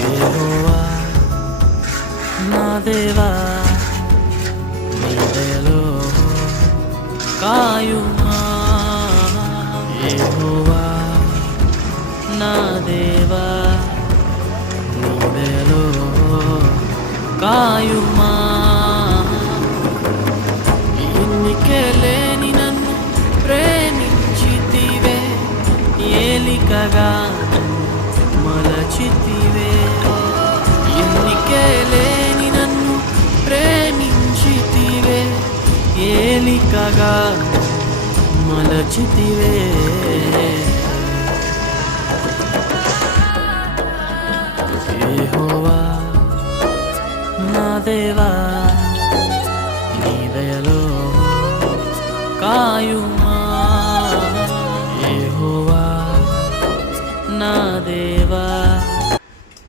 యెహోవా నా దేవా నీ దయలో కాయుమా. యెహోవా నా దేవా నీ దయలో కాయుమా. ఎన్నికే లేని నన్ను ప్రేమించితివే, ఏలికగా మలచితివే. ఎన్నికే లేని నన్ను ప్రేమించితివే, ఏలికగా మలచితివే. యెహోవా నా దేవా నీ దయలో కాయుమా.